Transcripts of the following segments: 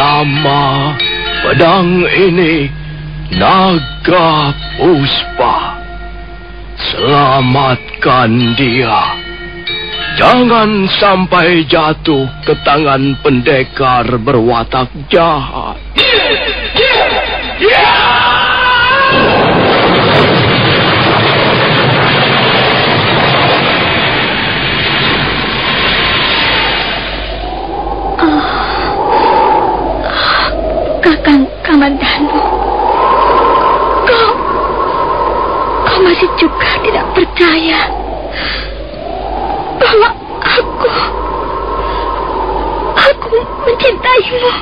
Nama pedang ini Naga Puspa. Selamatkan dia. Jangan sampai jatuh ke tangan pendekar berwatak jahat. Kakang Kamandanu, kau masih juga tidak percaya bahwa aku mencintaimu.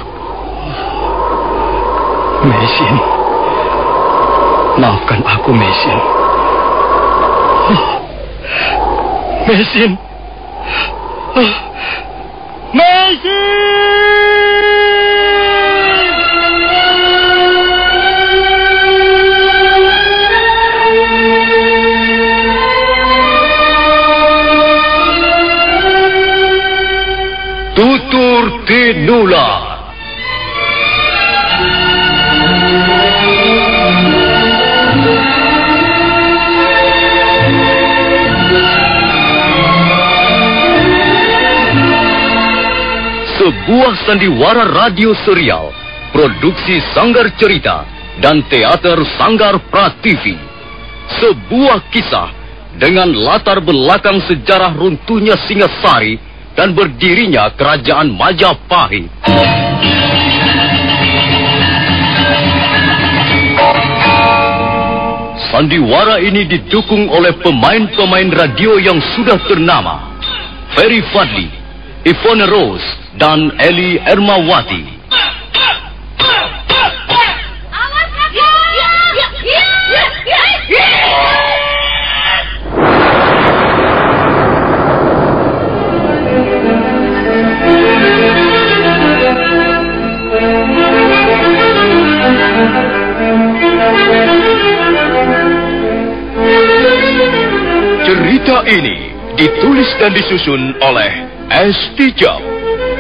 Mesin, maafkan aku, Mesin. Mesin, Mesin. Tutur Tinula. Sebuah sandiwara radio serial, produksi Sanggar Cerita dan Teater Sanggar Prativi. Sebuah kisah dengan latar belakang sejarah runtuhnya Singasari dan berdirinya Kerajaan Majapahit. Sandiwara ini didukung oleh pemain-pemain radio yang sudah ternama. Ferry Fadli, Ivone Rose, dan Eli Ermawati. Cerita ini ditulis dan disusun oleh S. Tijab.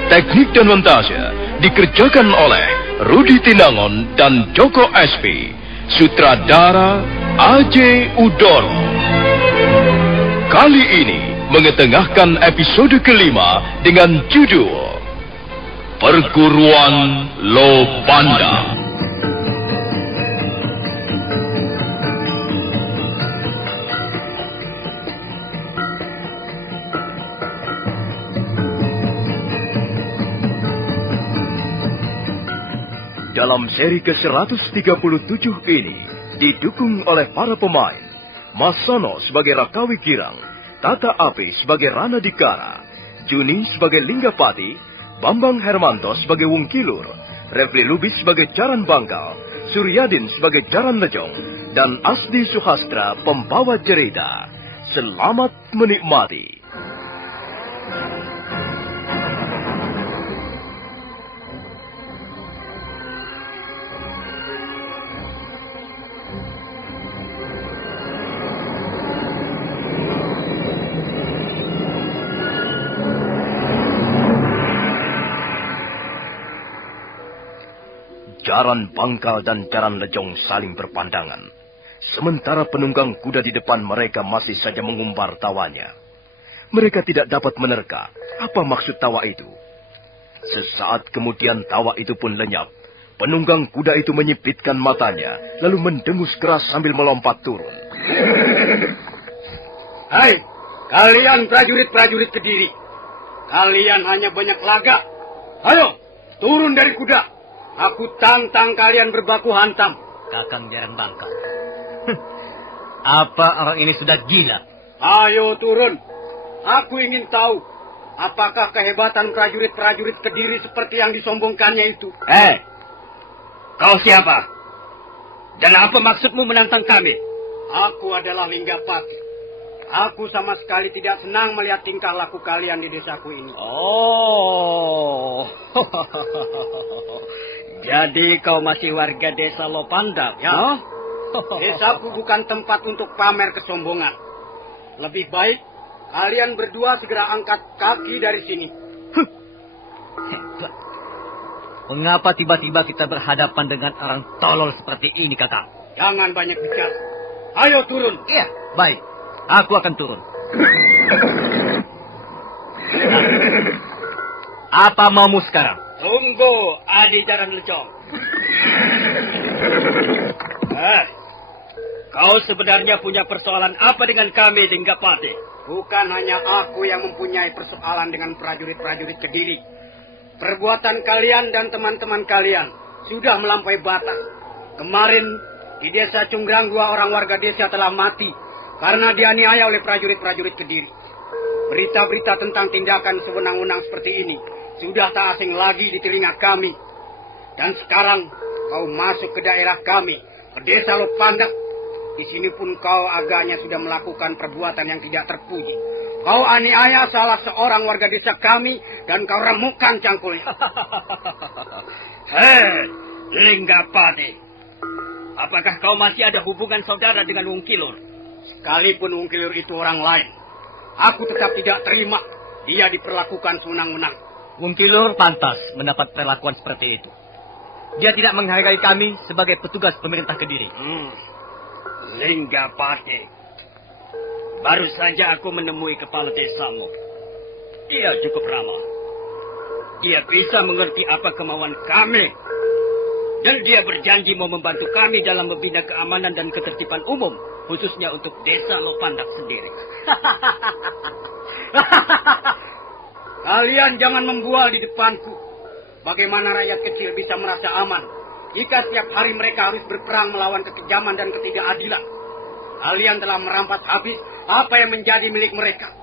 Teknik dan montase dikerjakan oleh Rudi Tinangon dan Joko SP. Sutradara A.J. Udoro. Kali ini mengetengahkan episode kelima dengan judul Perguruan Lopanda. Dalam seri ke-137 ini, didukung oleh para pemain, Mas Sono sebagai Raka Wigirang, Tata Api sebagai Rana Dikara, Juni sebagai Linggapati, Bambang Hermanto sebagai Wungkilur, Refli Lubis sebagai Jaran Bangkal, Suryadin sebagai Jaran Lejong, dan Asdi Suhastra pembawa cerita. Selamat menikmati. Jaran Bangkal dan Jaran Lejong saling berpandangan. Sementara penunggang kuda di depan mereka masih saja mengumbar tawanya. Mereka tidak dapat menerka apa maksud tawa itu. Sesaat kemudian tawa itu pun lenyap. Penunggang kuda itu menyipitkan matanya, lalu mendengus keras sambil melompat turun. Hai, kalian prajurit-prajurit Kediri. Kalian hanya banyak laga. Ayo, turun dari kuda. Aku tantang kalian berbaku hantam. Kakang Jaran Bangkal. Apa orang ini sudah gila? Ayo turun. Aku ingin tahu, apakah kehebatan prajurit-prajurit Kediri seperti yang disombongkannya itu? Kau siapa? Dan apa maksudmu menantang kami? Aku adalah Linggapati. Aku sama sekali tidak senang melihat tingkah laku kalian di desaku ini. Oh. Jadi kau masih warga desa Lopanda, ya? Desaku bukan tempat untuk pamer kesombongan. Lebih baik kalian berdua segera angkat kaki dari sini. Mengapa tiba-tiba kita berhadapan dengan orang tolol seperti ini, Kakang? Jangan banyak bicara. Ayo turun. Iya, baik. Aku akan turun. Apa maumu sekarang? Tunggu, Adi Jaran Lecong. Kau sebenarnya punya persoalan apa dengan kami, Linggapati? Bukan hanya aku yang mempunyai persoalan dengan prajurit-prajurit Kediri. Perbuatan kalian dan teman-teman kalian sudah melampaui batas. Kemarin di desa Cunggrang 2 orang warga desa telah mati karena dianiaya oleh prajurit-prajurit Kediri. Berita-berita tentang tindakan sewenang-wenang seperti ini sudah tak asing lagi di telinga kami. Dan sekarang kau masuk ke daerah kami, ke desa Lopandak. Di sini pun kau agaknya sudah melakukan perbuatan yang tidak terpuji. Kau aniaya salah seorang warga desa kami dan kau remukkan cangkulnya. Hei, Linggapati. Apakah kau masih ada hubungan saudara dengan Wungkilur? Sekalipun Wungkilur itu orang lain, aku tetap tidak terima dia diperlakukan sewenang-wenang. Wungkilur pantas mendapat perlakuan seperti itu. Dia tidak menghargai kami sebagai petugas pemerintah Kediri. Linggapati, baru saja aku menemui kepala desamu. Dia cukup ramah. Dia bisa mengerti apa kemauan kami. Dan dia berjanji mau membantu kami dalam membina keamanan dan ketertiban umum, khususnya untuk desa Lopandak sendiri. Kalian jangan membual di depanku. Bagaimana rakyat kecil bisa merasa aman jika setiap hari mereka harus berperang melawan kekejaman dan ketidakadilan? Kalian telah merampas habis apa yang menjadi milik mereka.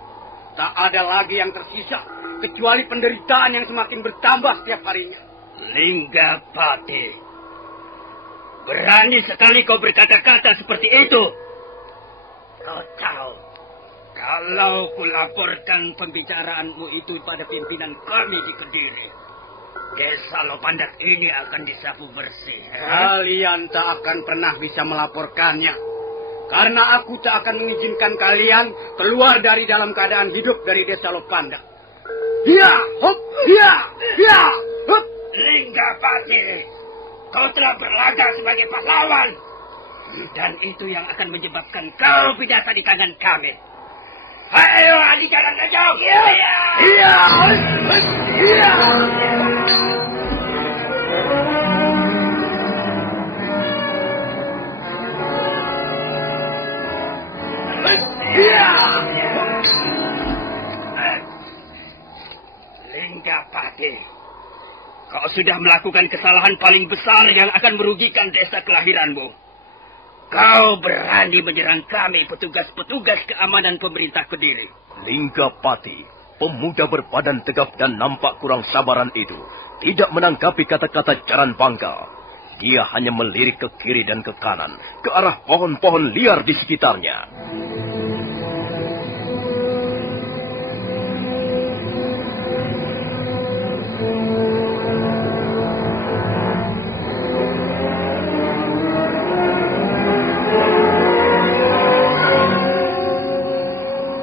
Tak ada lagi yang tersisa kecuali penderitaan yang semakin bertambah setiap harinya. Linggapati, berani sekali kau berkata-kata seperti itu. Kau tahu, kalau kulaporkan pembicaraanmu itu pada pimpinan kami di Kediri, desa Lopandak ini akan disapu bersih. Kalian tak akan pernah bisa melaporkannya. Karena aku tak akan mengizinkan kalian keluar dari dalam keadaan hidup dari desa Lopandak. Ya, hop, ya, hop. Linggapati, kau telah berlaga sebagai pahlawan. Dan itu yang akan menyebabkan kau binasa di tangan kami. Ayo, Adi Jaran Lecong. Iya. Linggapati, kau sudah melakukan kesalahan paling besar yang akan merugikan desa kelahiranmu. Kau berani menyerang kami, petugas-petugas keamanan pemerintah Kediri. Linggapati, pemuda berbadan tegap dan nampak kurang sabaran itu, tidak menanggapi kata-kata Jaran Bangka. Dia hanya melirik ke kiri dan ke kanan, ke arah pohon-pohon liar di sekitarnya.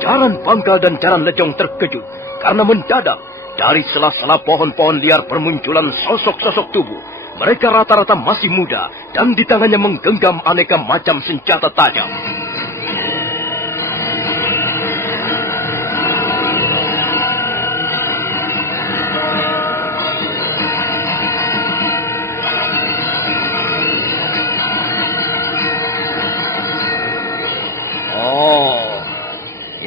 Jaran Bangka dan Jaran Lecong terkejut karena mendadak dari sela-sela pohon-pohon liar bermunculan sosok-sosok tubuh. Mereka rata-rata masih muda dan di tangannya menggenggam aneka macam senjata tajam.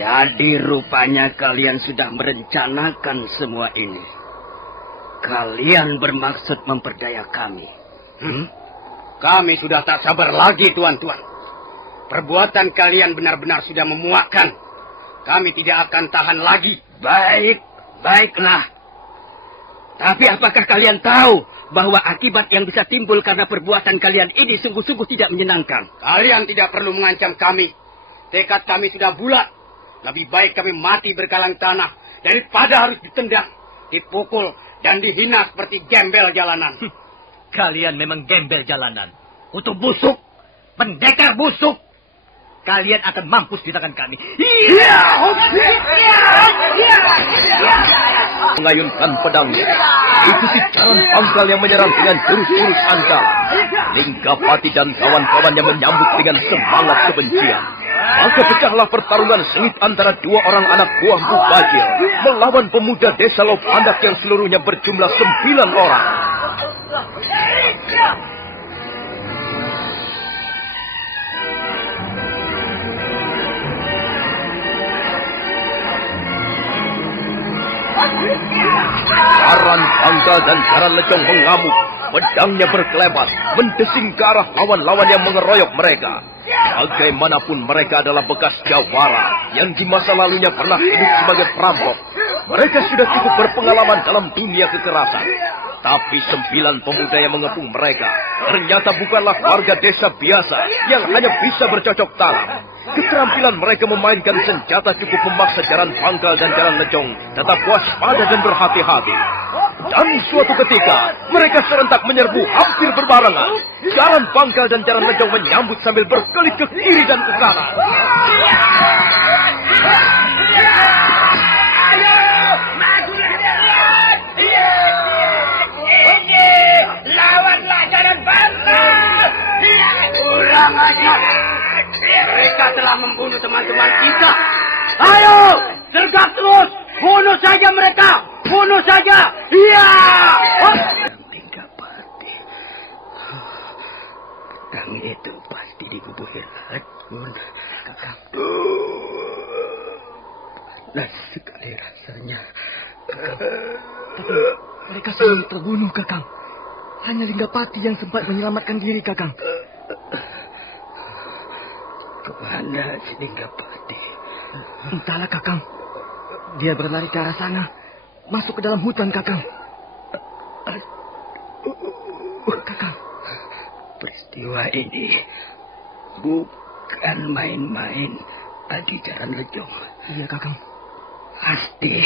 Jadi rupanya kalian sudah merencanakan semua ini. Kalian bermaksud memperdaya kami. Kami sudah tak sabar lagi, tuan-tuan. Perbuatan kalian benar-benar sudah memuakkan. Kami tidak akan tahan lagi. Baiklah. Tapi apakah kalian tahu bahwa akibat yang bisa timbul karena perbuatan kalian ini sungguh-sungguh tidak menyenangkan? Kalian tidak perlu mengancam kami. Tekad kami sudah bulat. Lebih baik kami mati bergalang tanah daripada harus ditendang, dipukul, dan dihina seperti gembel jalanan. Kalian memang gembel jalanan. Untuk busuk, pendekar busuk. Kalian akan mampus di tangan kami. mengayunkan pedangnya. Itu si Jaran Pangkal yang menyerang dengan jurus-jurus andalan. Linggapati dan kawan-kawannya menyambut dengan semangat kebencian. Maka pecahlah pertarungan sengit antara dua orang anak buah Mubajir melawan pemuda desa Lopandak yang seluruhnya berjumlah 9 orang. Jaran Pangkal dan Jaran Lejong mengamuk. Pedangnya berkelebat, mendesing ke arah lawan-lawan yang mengeroyok mereka. Bagaimanapun mereka adalah bekas jawara yang di masa lalunya pernah hidup sebagai perampok. Mereka sudah cukup berpengalaman dalam dunia kekerasan. Tapi 9 pemuda yang mengepung mereka ternyata bukanlah warga desa biasa yang hanya bisa bercocok tanam. Keterampilan mereka memainkan senjata cukup memaksa Jaran Pangkal dan Jaran Lejong tetap waspada dan berhati-hati. Dan suatu ketika, mereka serentak menyerbu hampir berbarengan. Jaran Pangkal dan Jaran Lejong menyambut sambil berkelit ke kiri dan ke kanan. Lawanlah Jaran Pangkal! Kurang ajar! Mereka telah membunuh teman-teman kita. Ayo, sergap terus! Bunuh saja mereka! Bunuh saja! Iya! Linggapati. Pedang itu pasti dikubuhi racun. Kakak. Panas sekali rasanya. Tapi mereka semua terbunuh, Kakang. Hanya Linggapati yang sempat menyelamatkan diri, Kakang. Kemana si Linggapati? Entahlah, Kakang. Dia berlari ke arah sana. Masuk ke dalam hutan, Kakang. Kakang. Peristiwa ini bukan main-main bagi Jaran Lejong. Iya, Kakang. Pasti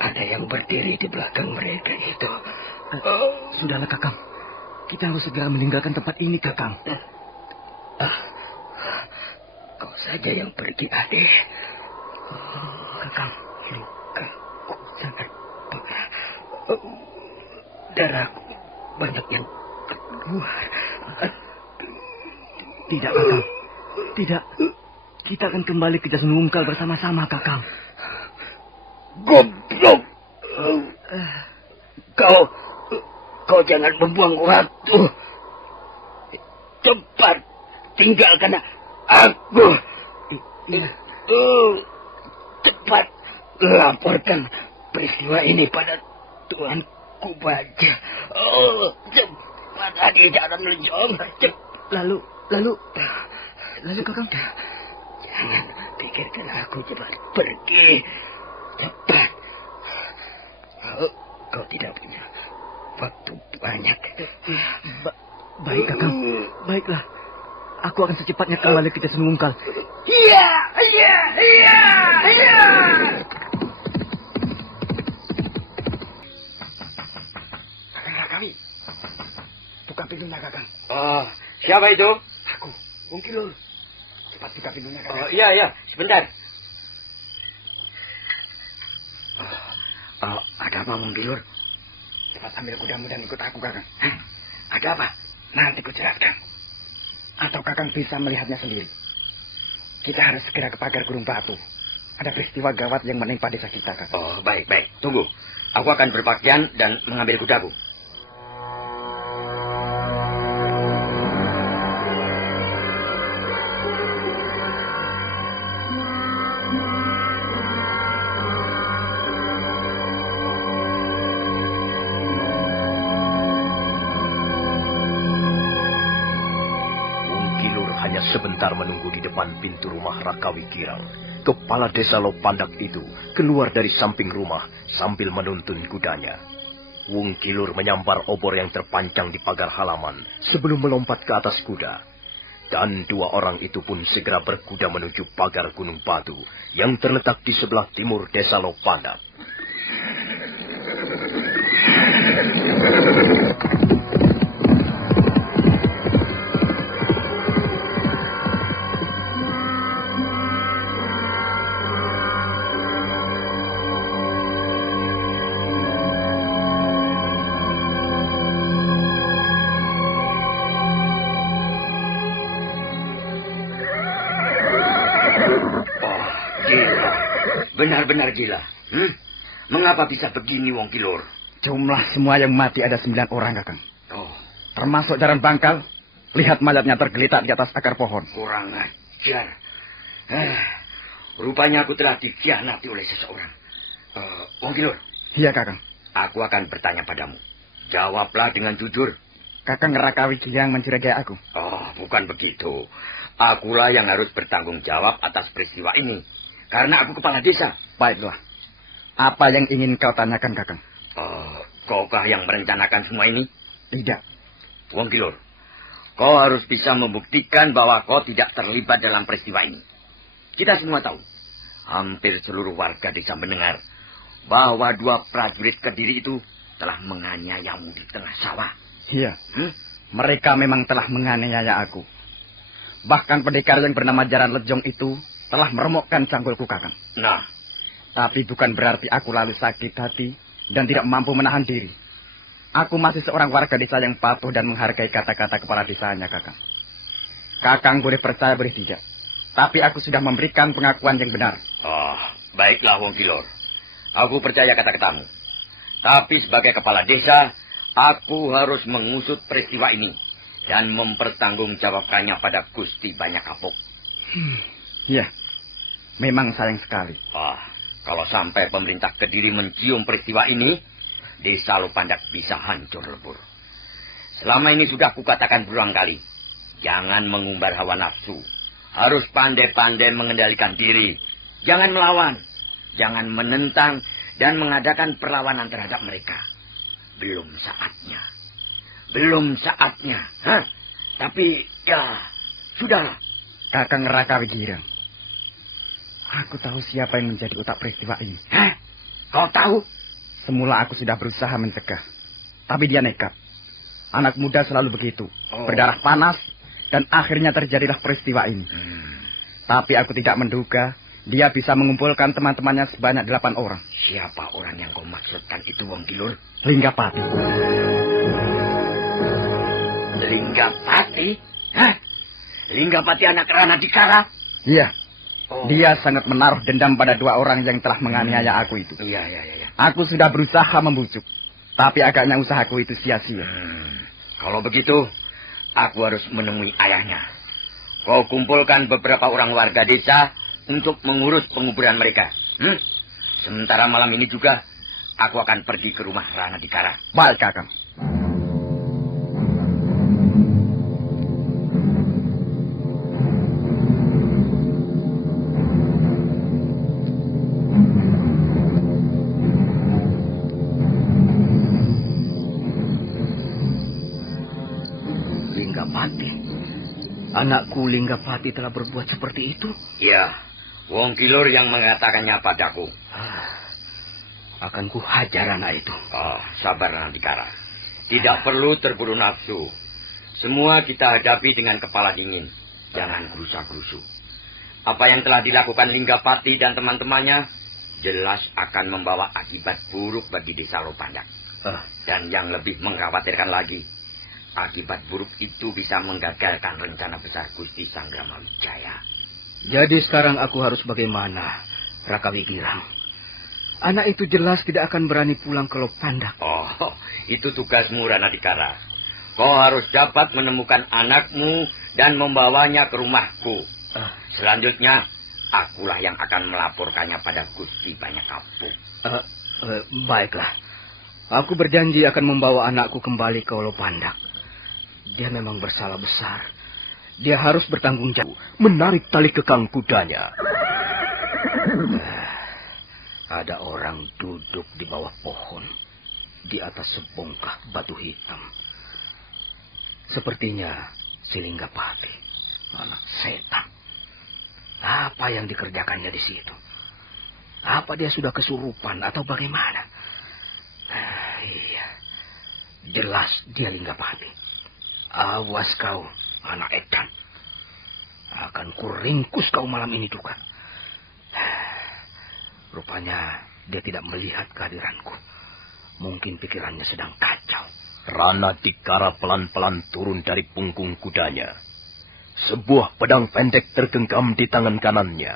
ada yang berdiri di belakang mereka itu. Sudahlah, Kakang. Kita harus segera meninggalkan tempat ini, Kakang. Kau saja yang pergi, adik. Kakang. Lukaku sangat parah. Darahku banyak yang keluar. Tidak, Kakang. Tidak. Kita akan kembali ke Jasunungkal bersama-sama, Kakang. Goblok! Kau jangan membuang waktu. Cepat tinggalkan aku. Cepat laporkan peristiwa ini pada Tuanku Baja. Cepat adik Jaran Lejong. Lalu, Kakang. Jangan pikirkan aku, cepat pergi. Cepat. Kau tidak punya waktu banyak. Baik, Kakang. Baiklah. Aku akan secepatnya kembali ke Jasunungkal. Iya. Kami. Buka pintunya, Kakang. Oh, siapa itu? Aku, Wong Kilur. Cepat buka pintunya, Kakang. Oh, iya, sebentar. Ada apa, Wong Kilur? Cepat ambil kudamu dan ikut aku, Kakang. Ada apa? Nanti ku jelaskan. Atau Kakang bisa melihatnya sendiri. Kita harus segera ke pagar Gunung Batu. Ada peristiwa gawat yang menimpa desa kita, Kakang. Oh, baik. Tunggu. Aku akan berpakaian dan mengambil kudaku. Sebentar menunggu di depan pintu rumah Rakawi Kirang. Kepala desa Lopandak itu keluar dari samping rumah sambil menuntun kudanya. Wung Kilur menyampar obor yang terpancang di pagar halaman sebelum melompat ke atas kuda. Dan 2 orang itu pun segera berkuda menuju pagar Gunung Batu yang terletak di sebelah timur desa Lopandak. benar-benar gila. Mengapa bisa begini, Wong Kilor? Jumlah semua yang mati ada 9 orang, Kakang. Oh. Termasuk Jaran Bangkal. Lihat mayatnya tergeletak di atas akar pohon. Kurang ajar. Rupanya aku telah dikhianati oleh seseorang. Wong Kilor. Iya, Kakang. Aku akan bertanya padamu. Jawablah dengan jujur. Kakang Rakawi Girang mencurigai aku. Oh, bukan begitu. Akulah yang harus bertanggung jawab atas peristiwa ini. Karena aku kepala desa. Baiklah. Apa yang ingin kau tanyakan, Kakang? Kaukah yang merencanakan semua ini? Tidak. Wong Kilor, kau harus bisa membuktikan bahwa kau tidak terlibat dalam peristiwa ini. Kita semua tahu, hampir seluruh warga desa mendengar bahwa 2 prajurit Kediri itu telah menganiayamu di tengah sawah. Iya. Mereka memang telah menganiaya aku. Bahkan pendekar yang bernama Jaran Lejong itu telah meremukkan cangkulku, Kakang. Nah. Tapi bukan berarti aku lalu sakit hati dan tidak mampu menahan diri. Aku masih seorang warga desa yang patuh dan menghargai kata-kata kepala desanya, Kakang. Kakang boleh percaya boleh tidak. Tapi aku sudah memberikan pengakuan yang benar. Baiklah, Wong Kilor. Aku percaya kata-katamu. Tapi sebagai kepala desa, aku harus mengusut peristiwa ini dan mempertanggungjawabkannya pada Gusti Banyak Kapuk. Iya, memang sayang sekali. Kalau sampai pemerintah Kediri mencium peristiwa ini, desa Lopandak bisa hancur lebur. Selama ini sudah kukatakan berulang kali, jangan mengumbar hawa nafsu. Harus pandai-pandai mengendalikan diri. Jangan melawan, jangan menentang dan mengadakan perlawanan terhadap mereka. Belum saatnya. Tapi ya, sudah. Kakang Rakawi Girang, aku tahu siapa yang menjadi otak peristiwa ini. Kau tahu? Semula aku sudah berusaha mencegah, tapi dia nekat. Anak muda selalu begitu, berdarah panas, dan akhirnya terjadilah peristiwa ini. Tapi aku tidak menduga dia bisa mengumpulkan teman-temannya sebanyak 8 orang. Siapa orang yang kau maksudkan itu, Wong Kilor? Linggapati. Linggapati? Linggapati anak Rana Dikara? Iya. Dia sangat menaruh dendam pada 2 orang yang telah menganiaya aku itu. Iya. Aku sudah berusaha membujuk, tapi agaknya usahaku itu sia-sia. Kalau begitu, aku harus menemui ayahnya. Kau kumpulkan beberapa orang warga desa untuk mengurus penguburan mereka. Sementara malam ini juga, aku akan pergi ke rumah Rana Dikara. Baik, Kakang. Anakku Linggapati telah berbuat seperti itu? Ya, Wong Kilor yang mengatakannya padaku. Akan ku hajar anak itu. Sabar Rana Dikara. Tidak perlu terburu nafsu. Semua kita hadapi dengan kepala dingin. Jangan gerusa-gerusu. Apa yang telah dilakukan Linggapati dan teman-temannya jelas akan membawa akibat buruk bagi desa Lopandak. Dan yang lebih mengkhawatirkan lagi, akibat buruk itu bisa menggagalkan rencana besar Gusti Sanggrama Wijaya. Jadi sekarang aku harus bagaimana, Rakawi Girang? Anak itu jelas tidak akan berani pulang ke Lopandak. Itu tugasmu, Rana Dikara. Kau harus dapat menemukan anakmu dan membawanya ke rumahku. Selanjutnya, akulah yang akan melaporkannya pada Gusti Banyak Kapuk. Baiklah. Aku berjanji akan membawa anakku kembali ke Lopandak. Dia memang bersalah besar. Dia harus bertanggung jawab. Menarik tali kekang kudanya. Ada orang duduk di bawah pohon. Di atas sebongkah batu hitam. Sepertinya si Linggapati. Anak setan. Apa yang dikerjakannya di situ? Apa dia sudah kesurupan atau bagaimana? Iya. Jelas dia Linggapati. Awas kau, anak edan. Akan kuringkus kau malam ini juga. Rupanya dia tidak melihat kehadiranku. Mungkin pikirannya sedang kacau. Rana Dikara pelan-pelan turun dari punggung kudanya. Sebuah pedang pendek tergenggam di tangan kanannya.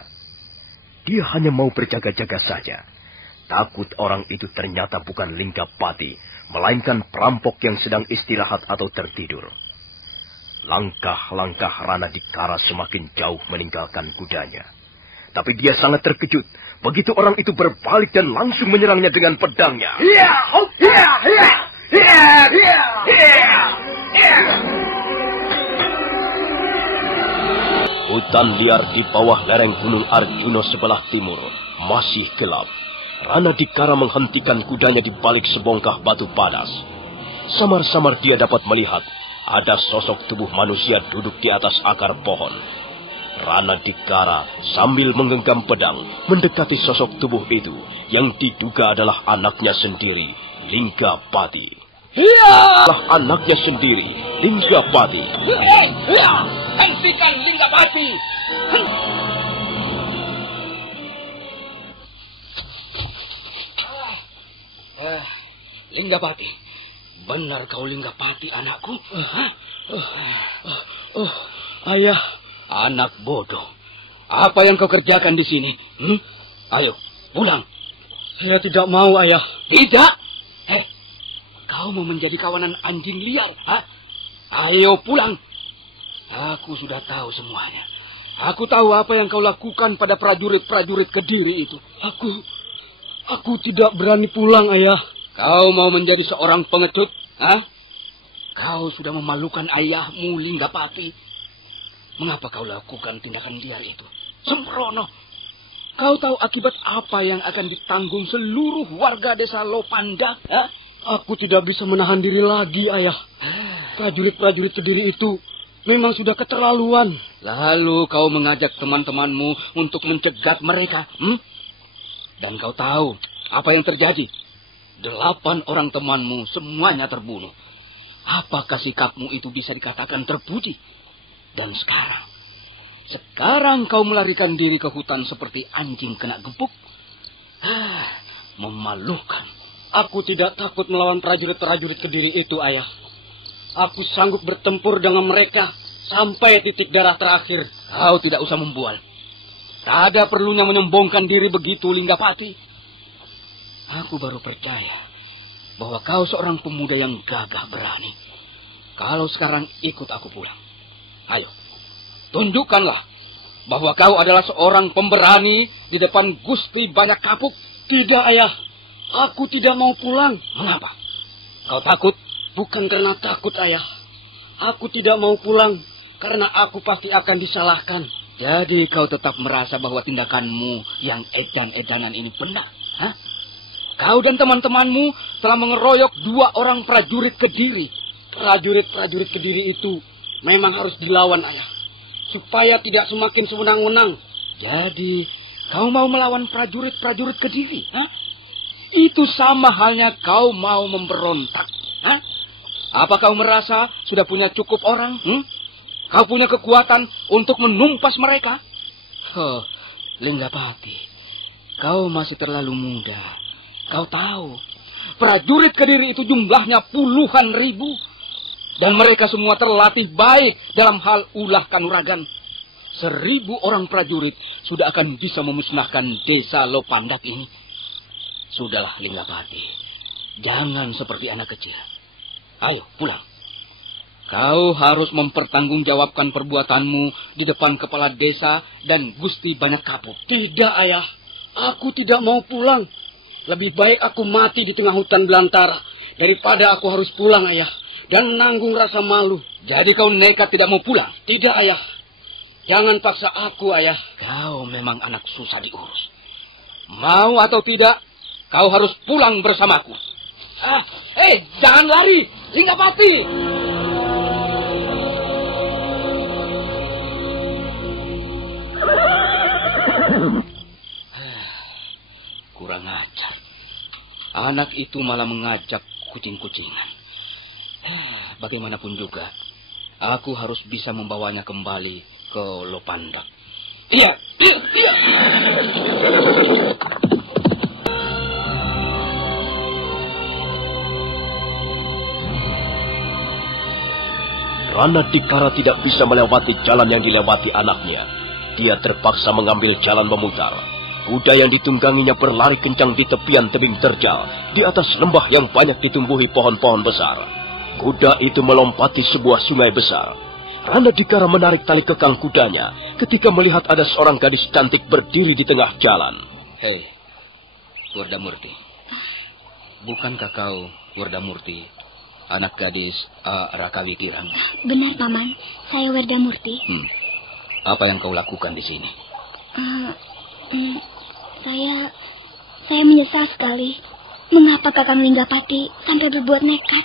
dia hanya mau berjaga-jaga saja. Takut orang itu ternyata bukan Linggapati, melainkan perampok yang sedang istirahat atau tertidur. Langkah-langkah Ranadikara semakin jauh meninggalkan kudanya. Tapi dia sangat terkejut begitu orang itu berbalik dan langsung menyerangnya dengan pedangnya. Hutan liar di bawah lereng Gunung Arjuna sebelah timur masih gelap. Ranadikara menghentikan kudanya di balik sebongkah batu padas. Samar-samar dia dapat melihat ada sosok tubuh manusia duduk di atas akar pohon. Ranadikara sambil menggenggam pedang mendekati sosok tubuh itu yang diduga adalah anaknya sendiri, Linggapati. Anaknya sendiri, Linggapati. Hentikan Linggapati! Linggapati, benar kau Linggapati anakku? Ayah. Anak bodoh. Apa yang kau kerjakan di sini? Ayo, pulang. Saya tidak mau, Ayah. Tidak? Kau mau menjadi kawanan anjing liar? Ayo pulang. Aku sudah tahu semuanya. Aku tahu apa yang kau lakukan pada prajurit-prajurit Kediri itu. Aku tidak berani pulang, Ayah. Kau mau menjadi seorang pengecut? Kau sudah memalukan ayahmu, Linggapati. Mengapa kau lakukan tindakan liar itu? Sembrono. Kau tahu akibat apa yang akan ditanggung seluruh warga desa Lopanda? Aku tidak bisa menahan diri lagi, Ayah. Prajurit-prajurit Kediri itu memang sudah keterlaluan. Lalu kau mengajak teman-temanmu untuk mencegat mereka. Dan kau tahu apa yang terjadi? 8 orang temanmu semuanya terbunuh. Apakah sikapmu itu bisa dikatakan terpuji? Dan sekarang kau melarikan diri ke hutan seperti anjing kena gepuk. Memalukan. Aku tidak takut melawan prajurit-prajurit Kediri itu, Ayah. Aku sanggup bertempur dengan mereka sampai titik darah terakhir. Kau tidak usah membual. Tak ada perlunya menyombongkan diri begitu, Linggapati. Aku baru percaya bahwa kau seorang pemuda yang gagah berani. Kalau sekarang ikut aku pulang. Ayo, tunjukkanlah bahwa kau adalah seorang pemberani di depan Gusti Banyak Kapuk. Tidak, Ayah. Aku tidak mau pulang. Mengapa? Kau takut? Bukan karena takut, Ayah. Aku tidak mau pulang karena aku pasti akan disalahkan. Jadi kau tetap merasa bahwa tindakanmu yang edan-edanan ini benar? Kau dan teman-temanmu telah mengeroyok 2 orang prajurit Kediri. Prajurit-prajurit Kediri itu memang harus dilawan, Ayah. Supaya tidak semakin sewenang-wenang. Jadi, kau mau melawan prajurit-prajurit Kediri? Itu sama halnya kau mau memberontak. Apa kau merasa sudah punya cukup orang? Kau punya kekuatan untuk menumpas mereka? Linggapati, kau masih terlalu muda. Kau tahu, prajurit Kediri itu jumlahnya puluhan ribu. Dan mereka semua terlatih baik dalam hal ulah kanuragan. 1000 orang prajurit sudah akan bisa memusnahkan desa Lopandak ini. Sudahlah, Linggapati. Jangan seperti anak kecil. Ayo, pulang. Kau harus mempertanggungjawabkan perbuatanmu di depan kepala desa dan Gusti Banyak Kapuk. Tidak, Ayah. Aku tidak mau pulang. Lebih baik aku mati di tengah hutan belantara daripada aku harus pulang, Ayah. Dan menanggung rasa malu. Jadi kau nekat tidak mau pulang? Tidak, Ayah. Jangan paksa aku, Ayah. Kau memang anak susah diurus. Mau atau tidak, kau harus pulang bersamaku. Jangan lari, Linggapati! Kurang ajar. Anak itu malah mengajak kucing-kucingan. Bagaimanapun juga, aku harus bisa membawanya kembali ke Lopandak. Iya. Ranadikara tidak bisa melewati jalan yang dilewati anaknya. Dia terpaksa mengambil jalan memutar. Kuda yang ditungganginya berlari kencang di tepian tebing terjal, di atas lembah yang banyak ditumbuhi pohon-pohon besar. Kuda itu melompati sebuah sungai besar. Ranadikara menarik tali kekang kudanya ketika melihat ada seorang gadis cantik berdiri di tengah jalan. Hei, Wardamurti. Bukankah kau Wardamurti, anak gadis Rakawi Kirang? Benar, Paman. Saya Wardamurti. Apa yang kau lakukan di sini? Saya menyesal sekali. Mengapa Kakang Linggapati sampai berbuat nekat?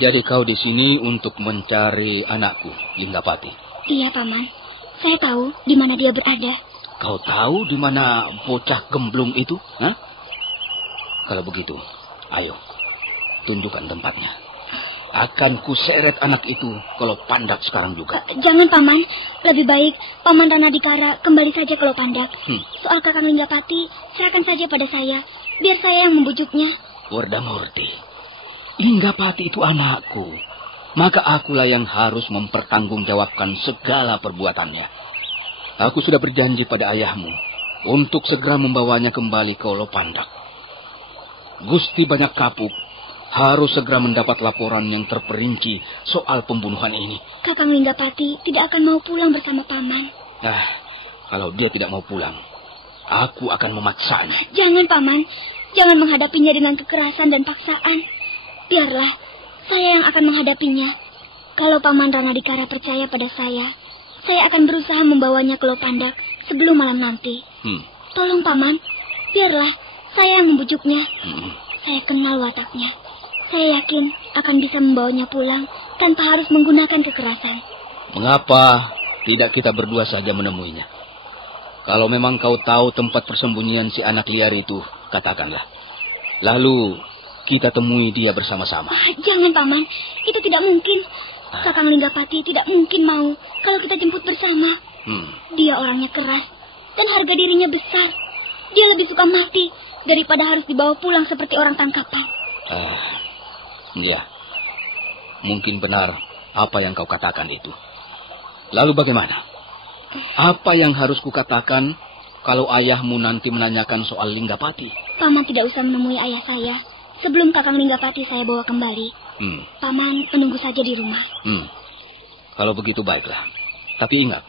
Jadi kau di sini untuk mencari anakku, Linggapati? Iya, Paman. Saya tahu di mana dia berada. Kau tahu di mana bocah gemblung itu? Hah? Kalau begitu, ayo, tunjukkan tempatnya. Akan kuseret anak itu kalau Pandak sekarang juga. Jangan, Paman. Lebih baik Paman Ranadikara kembali saja kalau Pandak. Soal Kakang Linggapati, serahkan saja pada saya. Biar saya yang membujuknya. Wardamurti, Linggapati itu anakku. Maka akulah yang harus mempertanggungjawabkan segala perbuatannya. Aku sudah berjanji pada ayahmu untuk segera membawanya kembali ke Lopandak. Gusti Banyak Kapuk harus segera mendapat laporan yang terperinci soal pembunuhan ini. Kakang Linggapati tidak akan mau pulang bersama Paman. Kalau dia tidak mau pulang, aku akan memaksanya. Jangan, Paman. Jangan menghadapinya dengan kekerasan dan paksaan. Biarlah saya yang akan menghadapinya. Kalau Paman Ranadikara percaya pada saya akan berusaha membawanya ke Lopandak sebelum malam nanti. Tolong, Paman. Biarlah saya yang membujuknya. Saya kenal wataknya. Saya yakin akan bisa membawanya pulang tanpa harus menggunakan kekerasan. Mengapa tidak kita berdua saja menemuinya? Kalau memang kau tahu tempat persembunyian si anak liar itu, katakanlah. Lalu kita temui dia bersama-sama. Jangan, Paman. Itu tidak mungkin. Kakang Linggapati tidak mungkin mau kalau kita jemput bersama. Dia orangnya keras dan harga dirinya besar. Dia lebih suka mati daripada harus dibawa pulang seperti orang tangkapan. Ya, mungkin benar apa yang kau katakan itu. Lalu bagaimana? Apa yang harus kukatakan kalau ayahmu nanti menanyakan soal Linggapati? Paman tidak usah menemui ayah saya. Sebelum Kakang Linggapati saya bawa kembali. Paman menunggu saja di rumah. Kalau begitu baiklah. Tapi ingat,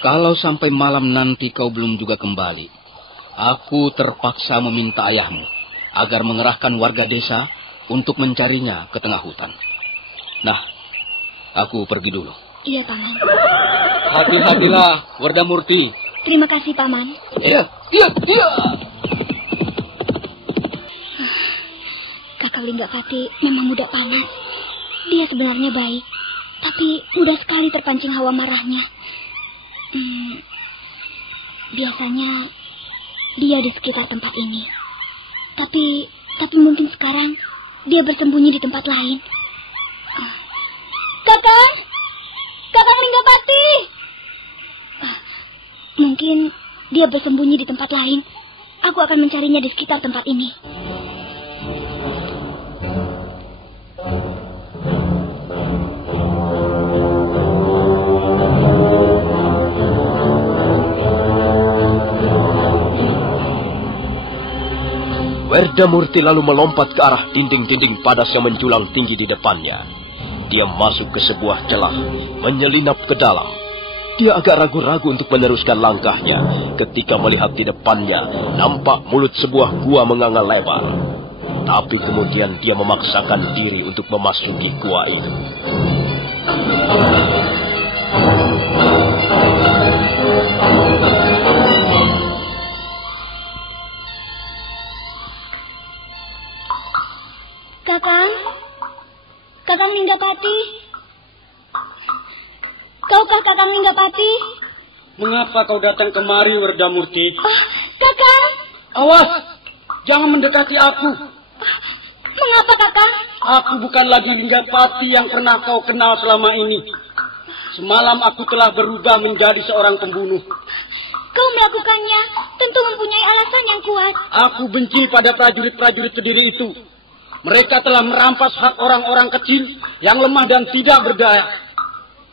kalau sampai malam nanti kau belum juga kembali, aku terpaksa meminta ayahmu agar mengerahkan warga desa untuk mencarinya ke tengah hutan. Nah, aku pergi dulu. Iya, Paman. Hati-hatilah, Wardamurti. Terima kasih, Paman. Iya. Kakang Linggapati memang muda panas. Dia sebenarnya baik, tapi mudah sekali terpancing hawa marahnya. Biasanya dia di sekitar tempat ini. Tapi mungkin sekarang dia bersembunyi di tempat lain. Kakang Linggapati. Mungkin dia bersembunyi di tempat lain. Aku akan mencarinya di sekitar tempat ini. Wardamurti lalu melompat ke arah dinding-dinding padas yang menjulang tinggi di depannya. Dia masuk ke sebuah celah, menyelinap ke dalam. Dia agak ragu-ragu untuk meneruskan langkahnya ketika melihat di depannya nampak mulut sebuah gua menganga lebar. Tapi kemudian dia memaksakan diri untuk memasuki gua itu. Kakang Linggapati. Kaukah Kakang Linggapati? Mengapa kau datang kemari, Wardamurti? Kakang. Awas, jangan mendekati aku. Mengapa, Kakang? Aku bukan lagi Linggapati yang pernah kau kenal selama ini. Semalam aku telah berubah menjadi seorang pembunuh. Kau melakukannya tentu mempunyai alasan yang kuat. Aku benci pada prajurit-prajurit Kediri itu. Mereka telah merampas hak orang-orang kecil yang lemah dan tidak berdaya.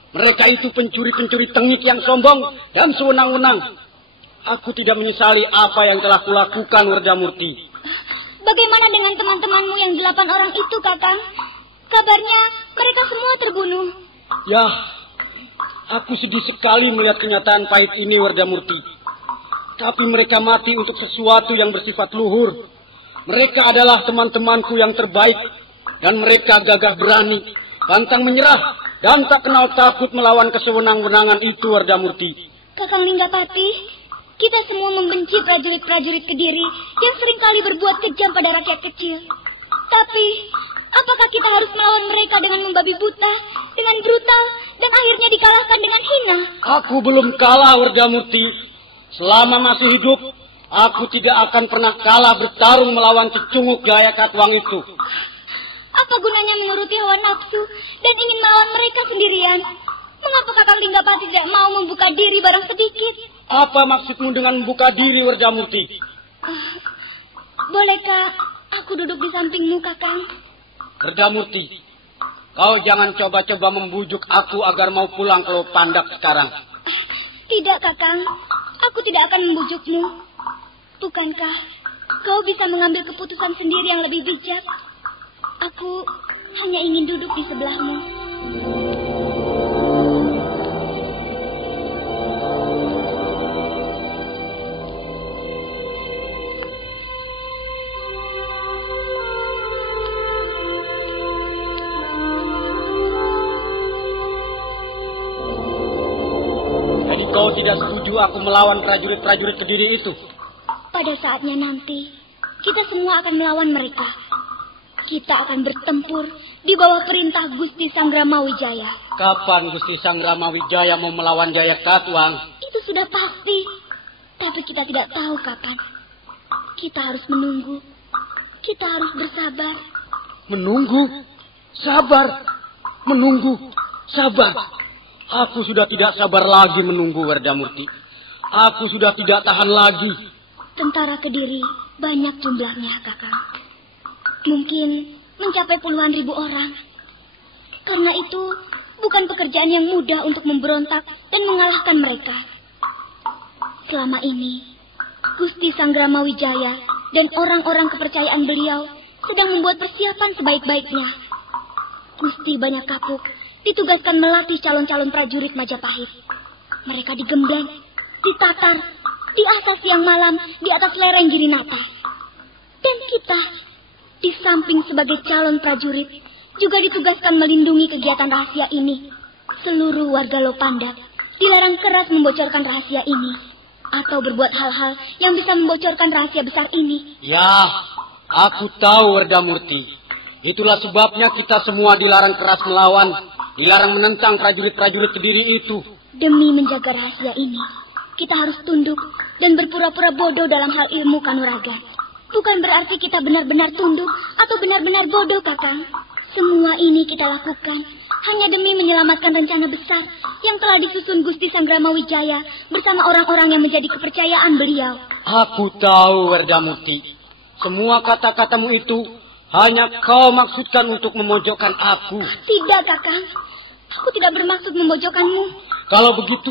Mereka itu pencuri-pencuri tengik yang sombong dan sewenang-wenang. Aku tidak menyesali apa yang telah kulakukan, Wardamurti. Bagaimana dengan teman-temanmu yang 8 orang itu, Kakang? Kabarnya mereka semua terbunuh. Ya, aku sedih sekali melihat kenyataan pahit ini, Wardamurti. Tapi mereka mati untuk sesuatu yang bersifat luhur. Mereka adalah teman-temanku yang terbaik. Dan mereka gagah berani, pantang menyerah, dan tak kenal takut melawan kesewenang-wenangan itu, Wardamurti. Kakang Linggapati, kita semua membenci prajurit-prajurit Kediri yang seringkali berbuat kejam pada rakyat kecil. Tapi, apakah kita harus melawan mereka dengan membabi buta, dengan brutal, dan akhirnya dikalahkan dengan hina? Aku belum kalah, Wardamurti. Selama masih hidup, aku tidak akan pernah kalah bertarung melawan cecunguk Jayakatwang itu. Apa gunanya menuruti hawa nafsu dan ingin melawan mereka sendirian? Mengapa Kakang Linggapati tidak mau membuka diri barang sedikit? Apa maksudmu dengan membuka diri, Wardamurti? Bolehkah aku duduk di sampingmu, Kakang? Wardamurti, kau jangan coba-coba membujuk aku agar mau pulang ke Lopandak sekarang. Tidak, Kakang. Aku tidak akan membujukmu. Bukankah kau bisa mengambil keputusan sendiri yang lebih bijak? Aku hanya ingin duduk di sebelahmu. Jadi kau tidak setuju aku melawan prajurit-prajurit Kediri itu? Pada saatnya nanti, kita semua akan melawan mereka. Kita akan bertempur di bawah perintah Gusti Sanggramawijaya. Kapan Gusti Sanggramawijaya mau melawan Jayakatwang? Itu sudah pasti. Tapi kita tidak tahu kapan. Kita harus menunggu. Kita harus bersabar. Menunggu? Sabar. Menunggu. Sabar. Aku sudah tidak sabar lagi menunggu, Wardamurti. Aku sudah tidak tahan lagi. Tentara Kediri banyak jumlahnya, Kakang. Mungkin mencapai puluhan ribu orang. Karena itu bukan pekerjaan yang mudah untuk memberontak dan mengalahkan mereka. Selama ini, Gusti Sanggramawijaya dan orang-orang kepercayaan beliau sedang membuat persiapan sebaik-baiknya. Gusti Banyak Kapuk ditugaskan melatih calon-calon prajurit Majapahit. Mereka digembleng, ditatar, diasah siang malam di atas lereng Girinata. Dan kita, di samping sebagai calon prajurit, juga ditugaskan melindungi kegiatan rahasia ini. Seluruh warga Lopandak dilarang keras membocorkan rahasia ini, atau berbuat hal-hal yang bisa membocorkan rahasia besar ini. Ya, aku tahu, Wardamurti. Itulah sebabnya kita semua dilarang keras melawan, dilarang menentang prajurit-prajurit Kediri itu. Demi menjaga rahasia ini, kita harus tunduk dan berpura-pura bodoh dalam hal ilmu kanuragan. Bukan berarti kita benar-benar tunduk atau benar-benar bodoh, Kakang. Semua ini kita lakukan hanya demi menyelamatkan rencana besar yang telah disusun Gusti Sanggramawijaya bersama orang-orang yang menjadi kepercayaan beliau. Aku tahu, Wardamurti. Semua kata-katamu itu hanya kau maksudkan untuk memojokkan aku. Tidak, Kakang. Aku tidak bermaksud memojokkanmu. Kalau begitu,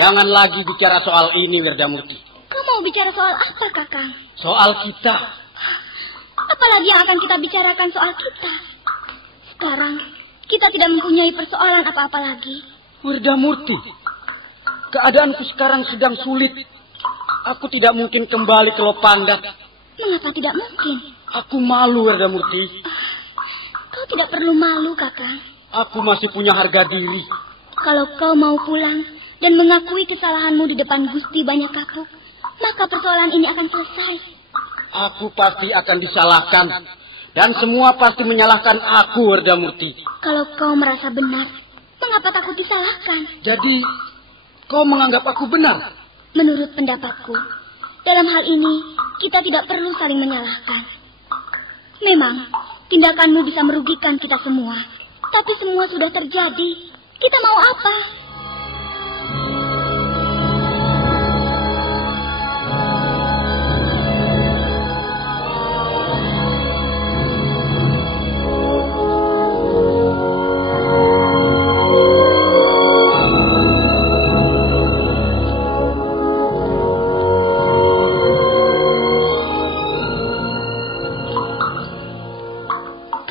jangan lagi bicara soal ini, Wardamurti. Kau mau bicara soal apa, Kakang? Soal kita. Apalagi yang akan kita bicarakan soal kita? Sekarang, kita tidak mempunyai persoalan apa-apa lagi. Wardamurti, keadaanku sekarang sedang sulit. Aku tidak mungkin kembali ke Lopandak. Mengapa tidak mungkin? Aku malu, Wardamurti. Kau tidak perlu malu, Kakang. Aku masih punya harga diri. Kalau kau mau pulang dan mengakui kesalahanmu di depan Gusti Banyak Kapuk, maka persoalan ini akan selesai. Aku pasti akan disalahkan. Dan semua pasti menyalahkan aku, Wardamurti. Kalau kau merasa benar, mengapa takut disalahkan? Jadi, kau menganggap aku benar? Menurut pendapatku, dalam hal ini, kita tidak perlu saling menyalahkan. Memang, tindakanmu bisa merugikan kita semua. Tapi semua sudah terjadi. Kita mau apa?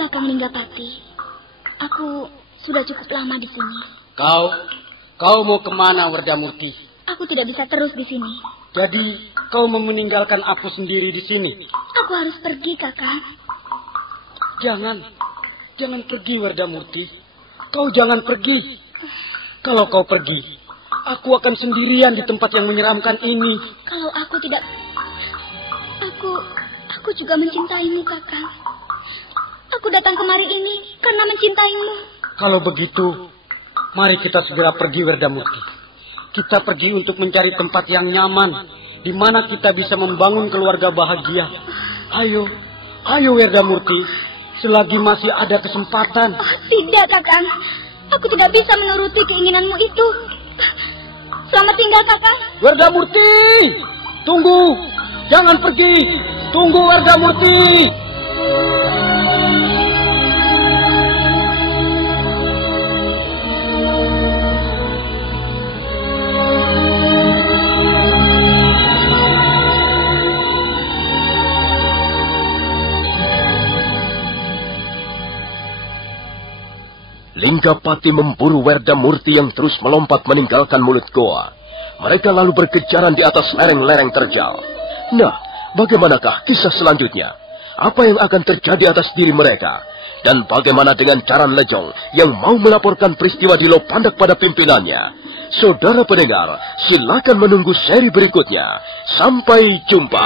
Kakang Linggapati. Aku sudah cukup lama di sini. Kau mau kemana, Werdamurti? Aku tidak bisa terus di sini. Jadi kau mau meninggalkan aku sendiri di sini? Aku harus pergi, Kakang. Jangan pergi, Werdamurti. Kau jangan pergi. Kalau kau pergi, aku akan sendirian di tempat yang menyeramkan ini. Kalau aku tidak... Aku juga mencintaimu, Kakang. Aku datang kemari ini karena mencintaimu. Kalau begitu, mari kita segera pergi, Werdamurti. Kita pergi untuk mencari tempat yang nyaman, di mana kita bisa membangun keluarga bahagia. Ayo, Werdamurti, selagi masih ada kesempatan. Tidak, Kakang. Aku tidak bisa menuruti keinginanmu itu. Selamat tinggal, Kakang. Werdamurti, tunggu. Jangan pergi. Tunggu, Werdamurti. Linggapati memburu Werdamurti yang terus melompat meninggalkan mulut goa. Mereka lalu berkejaran di atas lereng-lereng terjal. Nah, bagaimanakah kisah selanjutnya? Apa yang akan terjadi atas diri mereka? Dan bagaimana dengan Caran Lejong yang mau melaporkan peristiwa di Lopandak pada pimpinannya? Saudara pendengar, silakan menunggu seri berikutnya. Sampai jumpa.